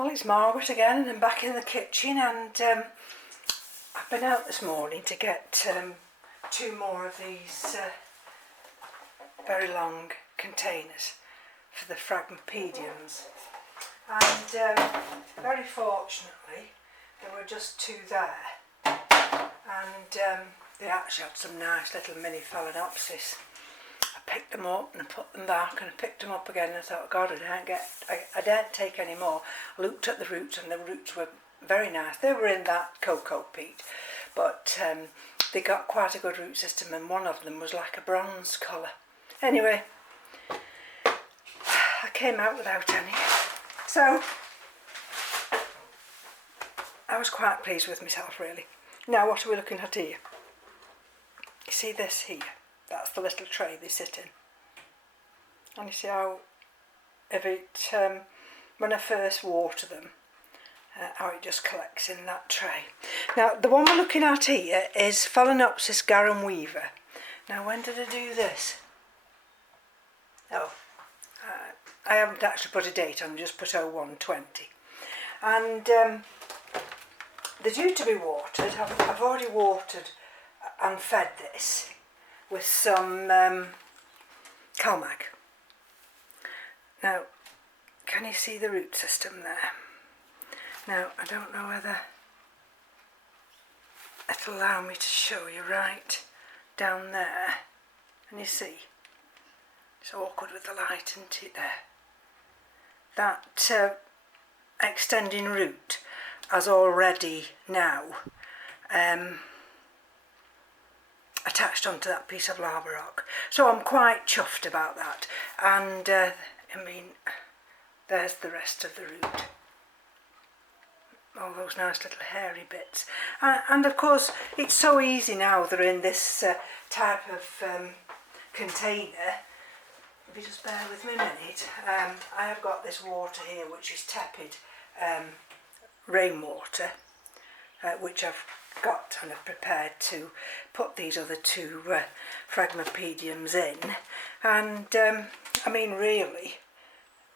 Well, it's Margaret again, and I'm back in the kitchen, and I've been out this morning to get 2 more of these very long containers for the Phragmipediums, and very fortunately there were just 2 there, and they actually had some nice little mini phalaenopsis. I picked them up and I put them back, and I picked them up again, and I thought, God, I daren't take any more. I looked at the roots, and the roots were very nice. They were in that cocoa peat, but they got quite a good root system, and one of them was like a bronze colour. Anyway, I came out without any, so I was quite pleased with myself, really. Now, what are we looking at here? You see this here? That's the little tray they sit in. And you see how, when I first water them, how it just collects in that tray. Now, the one we're looking at here is Phalaenopsis garum weaver. Now, when did I do this? Oh, I haven't actually put a date on, just put 0120. And they're due to be watered. I've already watered and fed this with some Calmag. Now, can you see the root system there? Now, I don't know whether it'll allow me to show you right down there. And you see, it's awkward with the light, isn't it, there? That extending root has already now attached onto that piece of lava rock, so I'm quite chuffed about that. And I mean, there's the rest of the root, all those nice little hairy bits, and of course it's so easy now they're in this type of container. If you just bear with me a minute, I have got this water here which is tepid rainwater, which I've got and I've prepared to put these other 2 Phragmipediums in, and I mean, really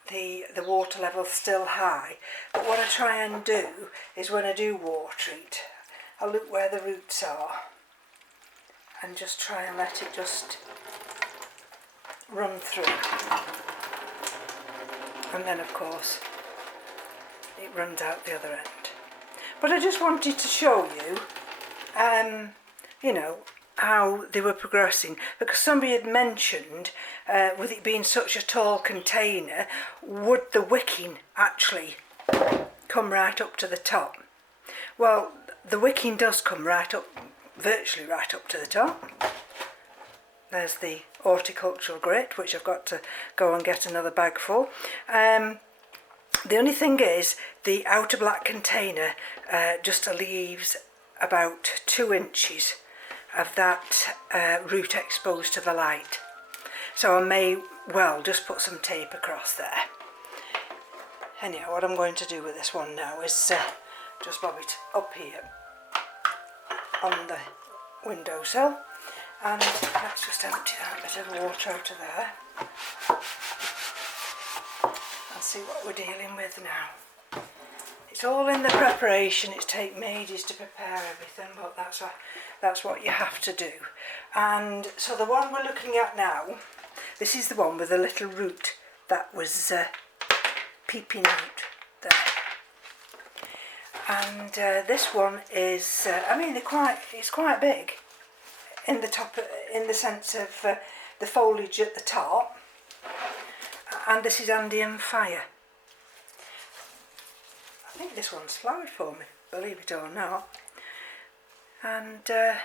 the water level's still high, but what I try and do is when I do water it, I look where the roots are and just try and let it just run through, and then of course it runs out the other end. But I just wanted to show you, you know, how they were progressing, because somebody had mentioned, with it being such a tall container, would the wicking actually come right up to the top? Well, the wicking does come right up, virtually right up to the top. There's the horticultural grit, which I've got to go and get another bag full. The only thing is, the outer black container just leaves about 2 inches of that root exposed to the light. So I may well just put some tape across there. Anyhow, what I'm going to do with this one now is just bob it up here on the windowsill, and let's just empty that bit of water out of there and see what we're dealing with now. It's all in the preparation. It's taken me ages to prepare everything, but that's what you have to do. And so the one we're looking at now, this is the one with the little root that was peeping out there. And this one is, I mean, it's quite big in the top, in the sense of the foliage at the top. And this is Andean fire. I think this one's flowered for me, believe it or not. And I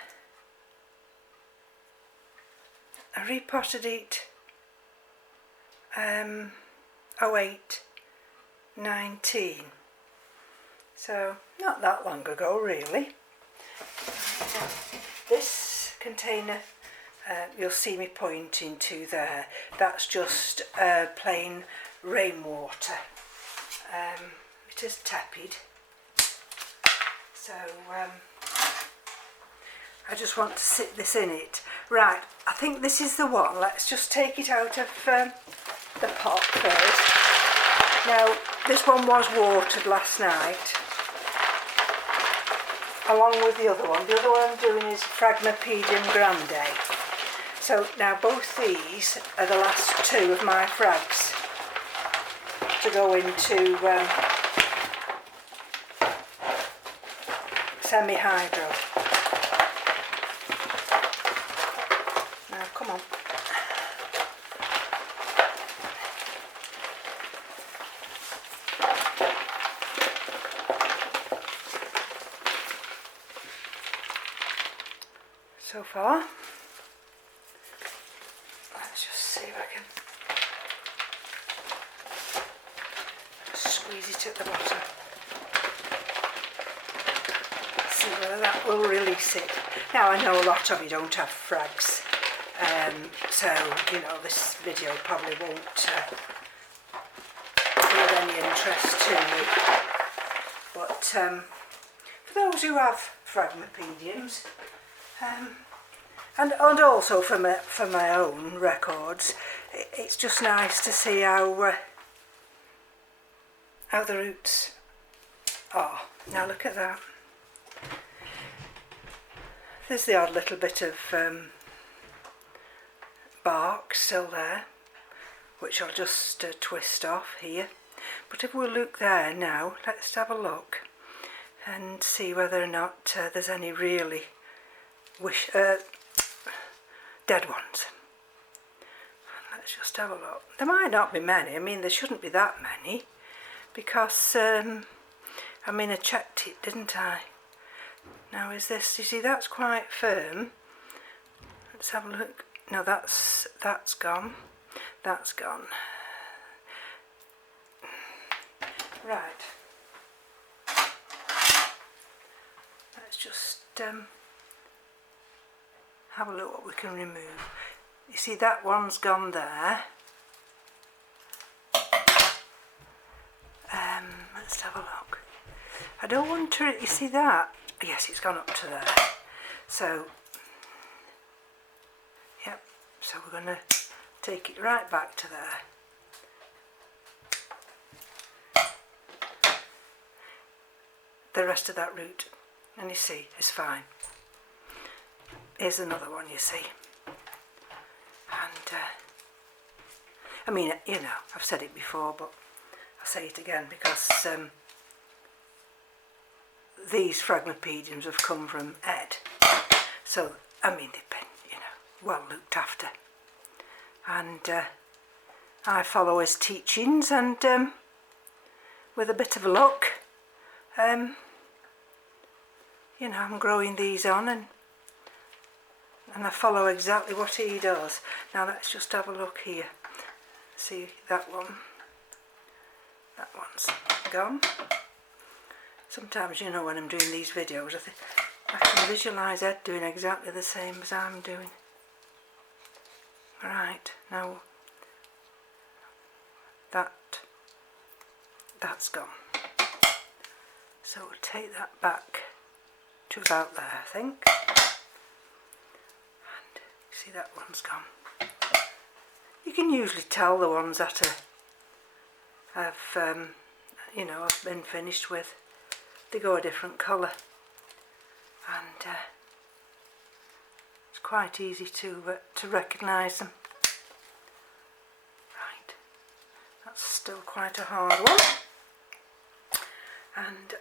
repotted it 08-19, so not that long ago, really. This container, you'll see me pointing to there, that's just plain rainwater. It is tepid, so I just want to sit this in it. Right, I think this is the one. Let's just take it out of the pot first. Now this one was watered last night along with the other one. The other one I'm doing is Phragmipedium Grande. So now both these are the last two of my frags to go into semi-hydro. Now come on. So far, let's just see if I can squeeze it at the bottom. See whether that will release it. Now I know a lot of you don't have frags, so you know this video probably won't be of any interest to you. But for those who have Phragmipediums, and also for my own records, it's just nice to see how the roots are. Now look at that. There's the odd little bit of bark still there, which I'll just twist off here. But if we look there now, let's have a look and see whether or not there's any really dead ones. Let's just have a look. There might not be many. I mean, there shouldn't be that many because I mean I checked it, didn't I? Now is this, you see that's quite firm. Let's have a look. No, that's gone. That's gone. Right. Let's just have a look what we can remove. You see that one's gone there. Let's have a look. I don't want to, you see that? Yes, it's gone up to there. So, yep, so we're going to take it right back to there. The rest of that root, and you see, is fine. Here's another one, you see. And, I mean, you know, I've said it before, but I'll say it again because these Phragmipediums have come from Ed. So, I mean, they've been, you know, well looked after. And I follow his teachings, and with a bit of luck, you know, I'm growing these on, and I follow exactly what he does. Now let's just have a look here. See that one? That one's gone. Sometimes, you know, when I'm doing these videos, I can visualise Ed doing exactly the same as I'm doing. Right, now that's gone. So we'll take that back to about there, I think. And see that one's gone. You can usually tell the ones that have, you know, have been finished with. They go a different colour, and it's quite easy to recognise them. Right, that's still quite a hard one. And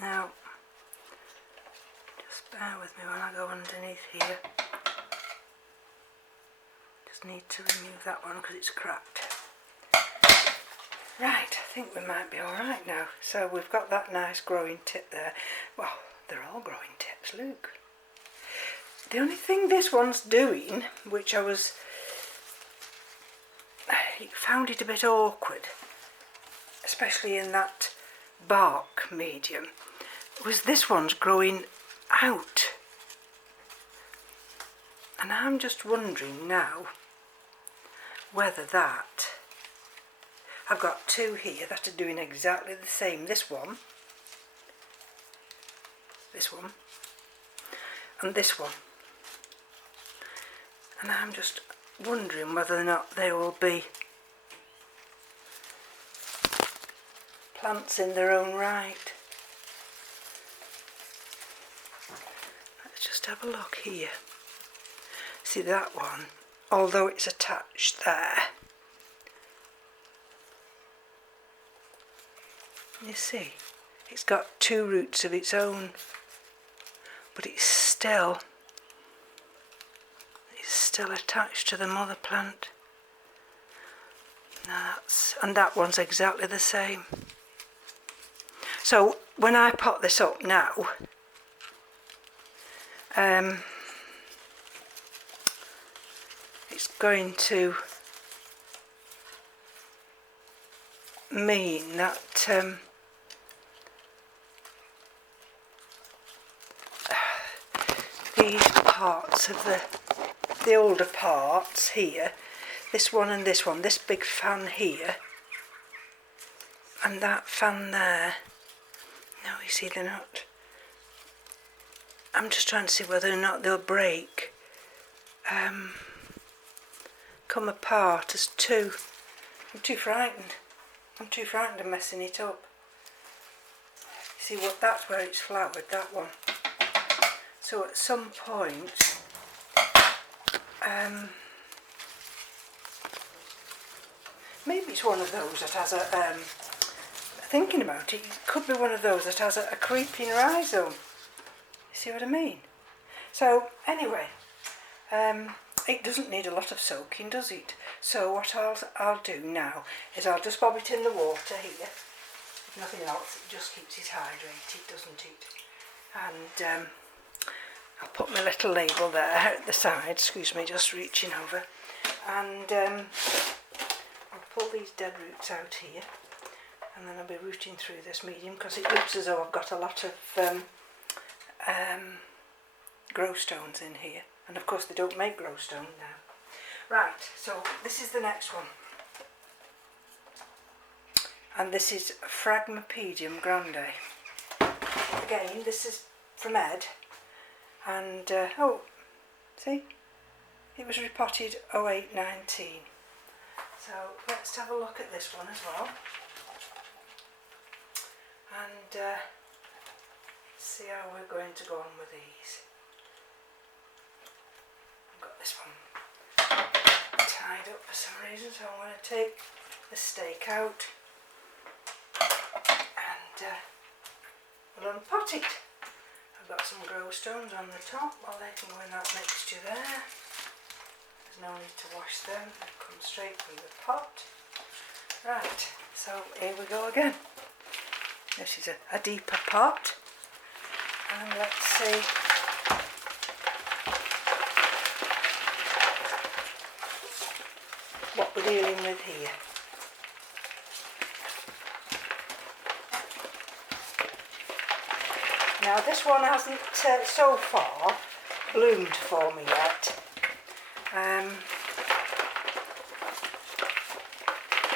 now, just bear with me when I go underneath here. Just need to remove that one because it's cracked. Right, I think we might be alright now. So we've got that nice growing tip there. Well, they're all growing tips, look. The only thing this one's doing, which I found it a bit awkward, especially in that bark medium, was this one's growing out. And I'm just wondering now whether that, I've got two here that are doing exactly the same. This one, and this one. And I'm just wondering whether or not they will be plants in their own right. Let's just have a look here. See that one, although it's attached there, you see it's got two roots of its own, but it's still attached to the mother plant. And that one's exactly the same. So when I pot this up now, it's going to mean that these parts of the older parts here, this one and this one, this big fan here and that fan there, no, you see they're not, I'm just trying to see whether or not they'll break, come apart as two. I'm too frightened of messing it up. See what, that's where it's flowered, that one. So at some point, maybe it's one of those that has a, thinking about it, it could be one of those that has a creeping rhizome. You see what I mean? So anyway, it doesn't need a lot of soaking, does it? So what I'll do now is I'll just bob it in the water here. If nothing else, it just keeps it hydrated, doesn't it? And I'll put my little label there at the side, excuse me, just reaching over, and I'll pull these dead roots out here, and then I'll be rooting through this medium because it looks as though I've got a lot of grow stones in here, and of course they don't make grow stone now. Right, so this is the next one, and this is Phragmipedium Grande. Again, this is from Ed. And, oh, see, it was repotted 0819. So let's have a look at this one as well. And see how we're going to go on with these. I've got this one tied up for some reason, so I'm going to take the stake out and we'll unpot it. I've got some grow stones on the top, well they can go in that mixture there. There's no need to wash them, they come straight from the pot. Right, so here we go again. This is a deeper pot, and let's see what we're dealing with here. Now this one hasn't so far bloomed for me yet.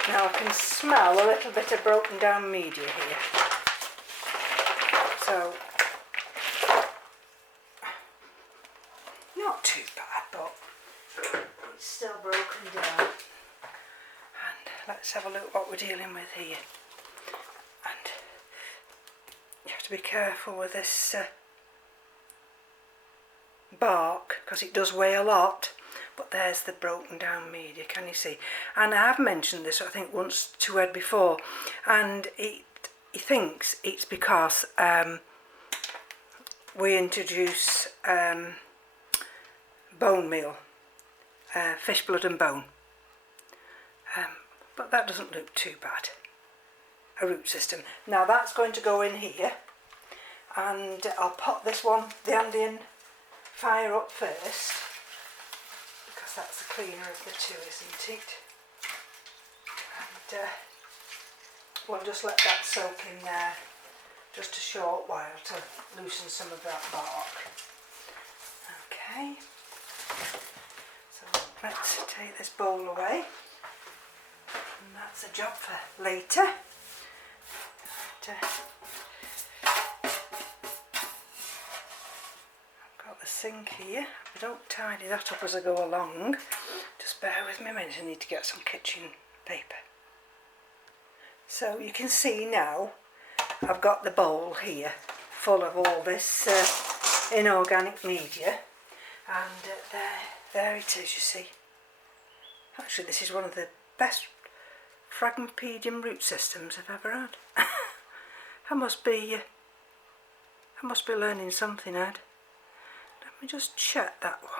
Now I can smell a little bit of broken down media here. So, not too bad, but it's still broken down. And let's have a look what we're dealing with here. And you have to be careful with this bark because it does weigh a lot. But there's the broken down media, can you see? And I have mentioned this I think once to Ed before, and he thinks it's because we introduce bone meal, fish blood and bone, but that doesn't look too bad, a root system. Now that's going to go in here, and I'll pot this one, the Andean, fire up first, because that's the cleaner of the two, isn't it? And we'll just let that soak in there just a short while to loosen some of that bark. Okay, so let's take this bowl away, and that's a job for later. And, I've got the sink here. I don't tidy that up as I go along, just bear with me a minute, I need to get some kitchen paper. So you can see now I've got the bowl here full of all this inorganic media, and there it is, you see. Actually, this is one of the best Phragmipedium root systems I've ever had. I must be learning something, Ed. Let me just check that one.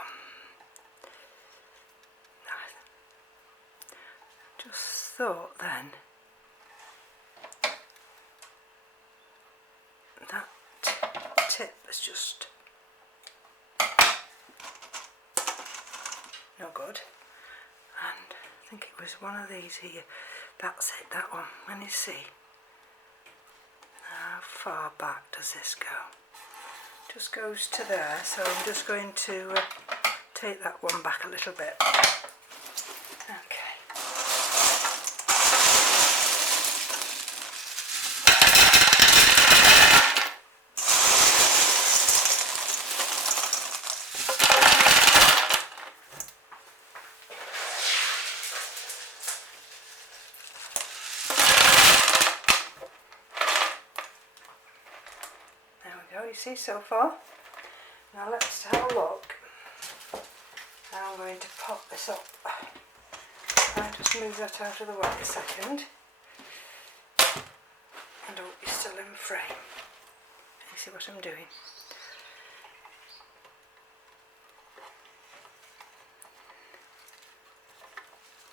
Just thought then that tip was just no good, and I think it was one of these here. That's it, that one. Let me see. How far back does this go? Just goes to there, so I'm just going to take that one back a little bit. Okay. You see so far. Now let's have a look. Now I'm going to pop this up. I'll just move that out of the way a second. And hope you're still in frame. You see what I'm doing?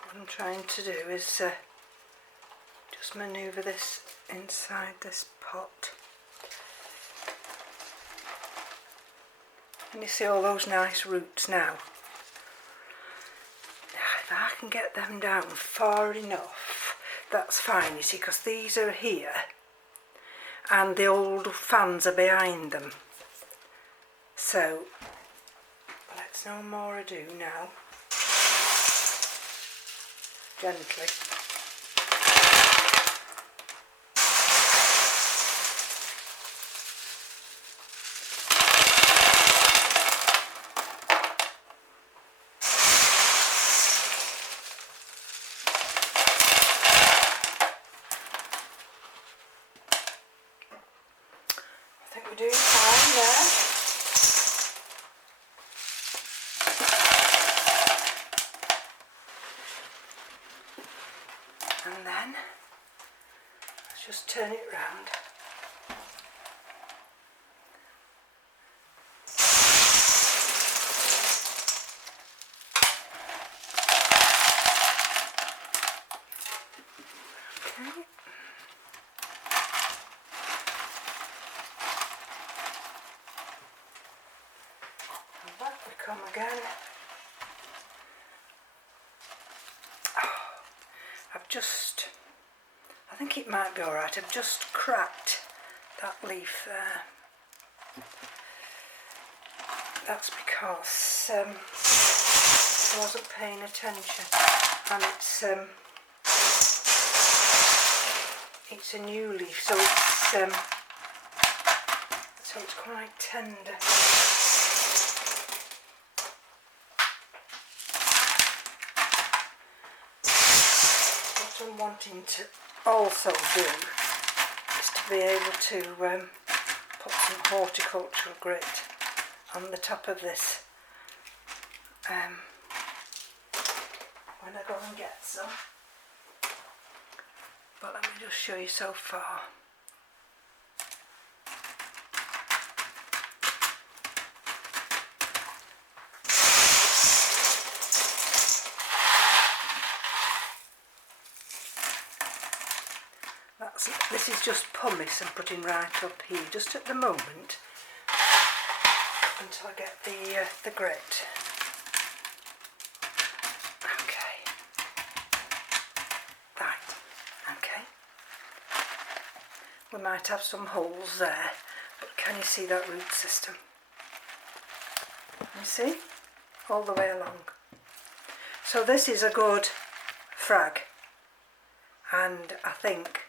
What I'm trying to do is just manoeuvre this inside this pot. And you see all those nice roots now. If I can get them down far enough, that's fine, you see, because these are here and the old fans are behind them. So let's no more ado now. Gently. I think we're doing fine there. And then let's just turn it round. Okay. And back we come again. I think it might be alright, I've just cracked that leaf there. That's because I wasn't paying attention, and it's a new leaf, so it's quite tender. What I'm wanting to also do is to be able to put some horticultural grit on the top of this when I go and get some. But let me just show you so far. This is just pumice I'm putting right up here, just at the moment, until I get the grit. Okay. Right. Okay. We might have some holes there, but can you see that root system? You see? All the way along. So this is a good frag, and I think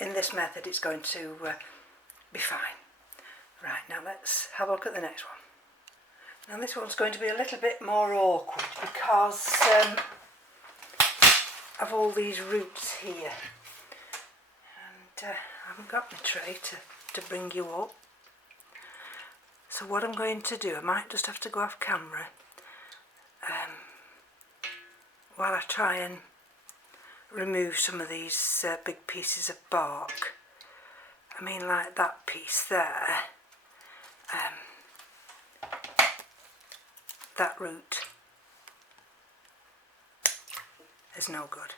in this method it's going to be fine. Right, now let's have a look at the next one. Now this one's going to be a little bit more awkward because of all these roots here. And I haven't got my tray to bring you up. So what I'm going to do, I might just have to go off camera while I try and remove some of these big pieces of bark. I mean, like that piece there, that root is no good.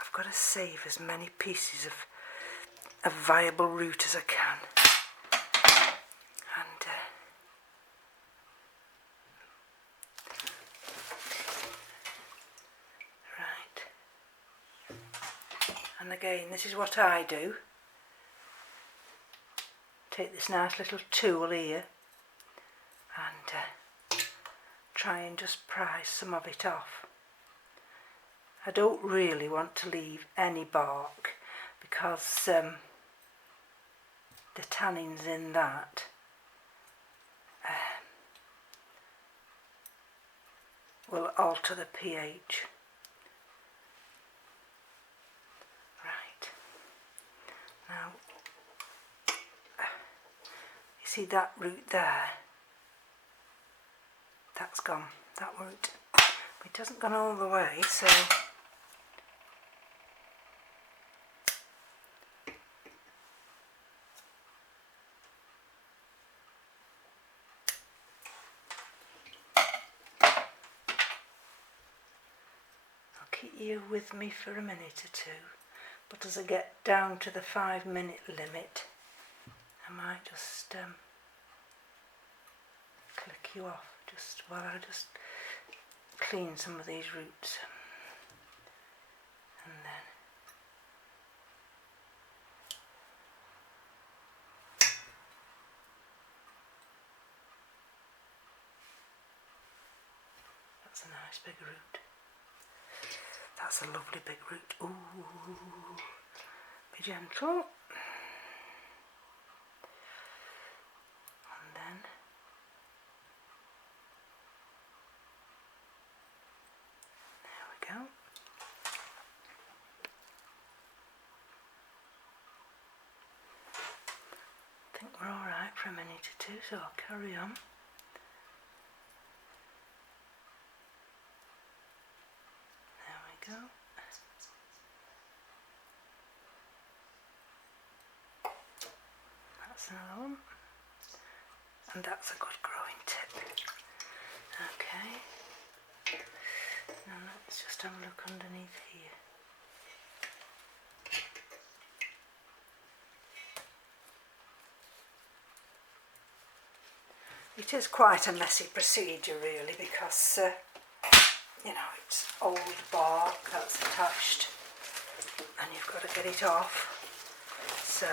I've got to save as many pieces of viable root as I can. And right. And again, this is what I do. Take this nice little tool here and try and just prise some of it off. I don't really want to leave any bark because the tannins in that will alter the pH. Right, now you see that root there, that's gone, that root, but it hasn't gone all the way, so keep you with me for a minute or two, but as I get down to the 5-minute limit I might just click you off just while I just clean some of these roots, and then that's a nice big root. That's a lovely big root. Ooh, be gentle. And then there we go. I think we're all right for a minute or two, so I'll carry on. Go. That's another one, and that's a good growing tip. Okay, now let's just have a look underneath here. It is quite a messy procedure really, because you know, it's old bark that's attached and you've got to get it off. So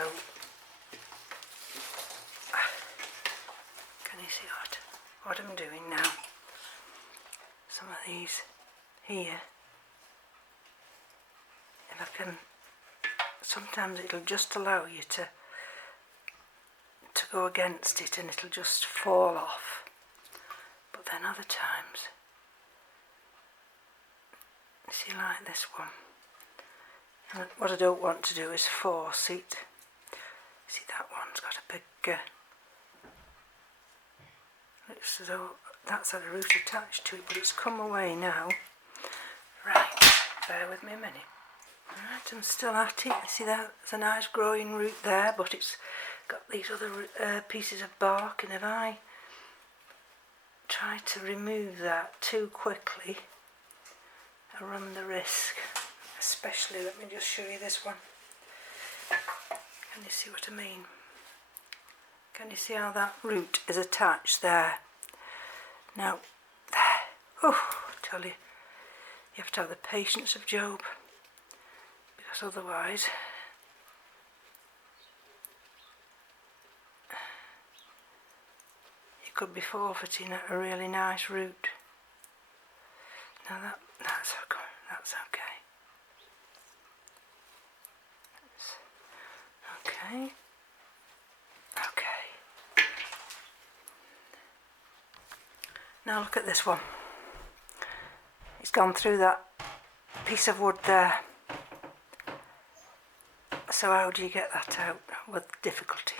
can you see what I'm doing now? Some of these here, if I can, sometimes it'll just allow you to go against it and it'll just fall off, but then other times, see, like this one, and what I don't want to do is force it. See, that one's got a big looks as though that's had a root attached to it, but it's come away now. Right, bear with me a minute. Right, I'm still at it. See, there's a nice growing root there, but it's got these other pieces of bark, and if I try to remove that too quickly, I run the risk. Especially, let me just show you this one. Can you see what I mean? Can you see how that root is attached there? Now, there. Oh, I tell you, you have to have the patience of Job, because otherwise you could be forfeiting a really nice root. Now that's okay. Okay. Okay. Now look at this one. It's gone through that piece of wood there. So how do you get that out? With difficulty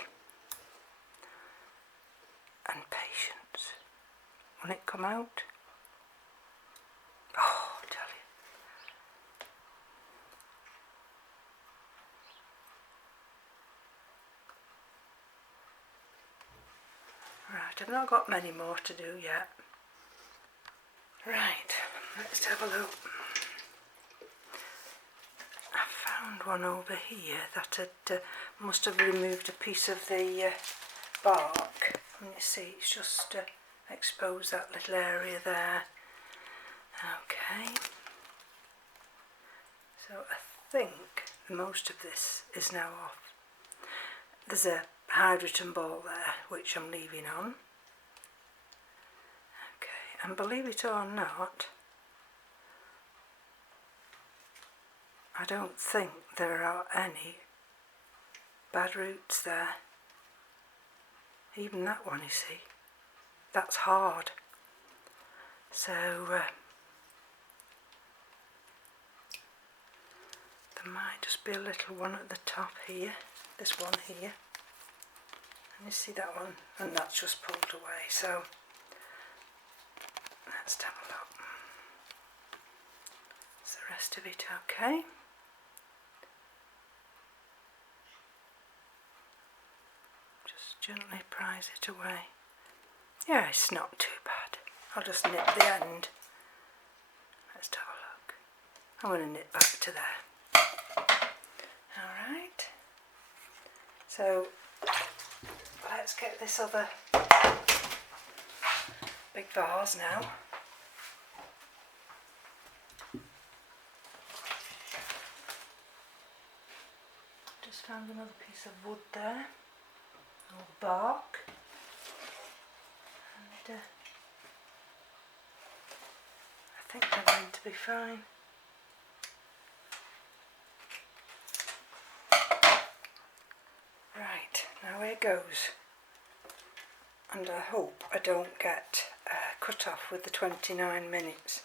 and patience. Will it come out? Oh, I tell you. Right, I've not got many more to do yet. Right, let's have a look. I found one over here that had must have removed a piece of the bark. And you see, it's just exposed that little area there. Okay. So I think most of this is now off. There's a hydrogen ball there, which I'm leaving on. Okay, and believe it or not, I don't think there are any bad roots there. Even that one, you see, that's hard. So there might just be a little one at the top here, this one here, and you see that one, and that's just pulled away. So let's have a look. Is the rest of it okay? Just gently prise it away. Yeah, it's not too bad. I'll just nip the end. Let's have a look. I'm going to nip back to there. Alright. So let's get this other big vase now. Just found another piece of wood there, or bark, and I think they're going to be fine. Right, now here goes, and I hope I don't get cut off with the 29 minutes,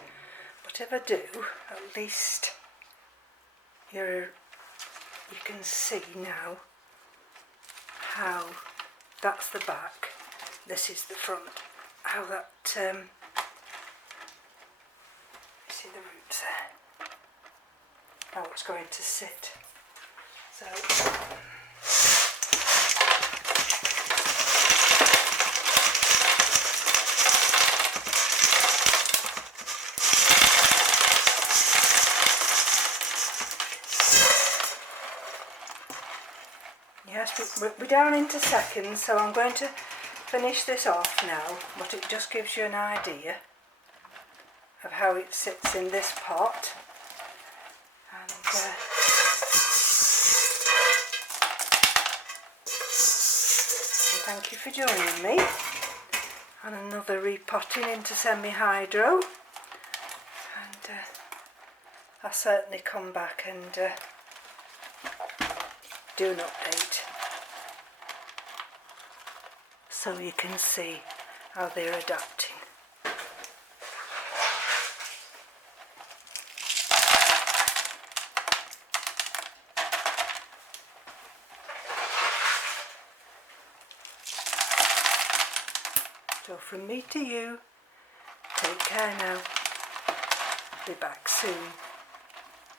but if I do, at least you can see now how that's the back, this is the front, how that, you see the roots there, how it's going to sit. So yes, we're down into seconds, so I'm going to finish this off now, but it just gives you an idea of how it sits in this pot. And thank you for joining me on another repotting into semi-hydro, and I'll certainly come back and do an update so you can see how they're adapting. So from me to you, take care now. Be back soon.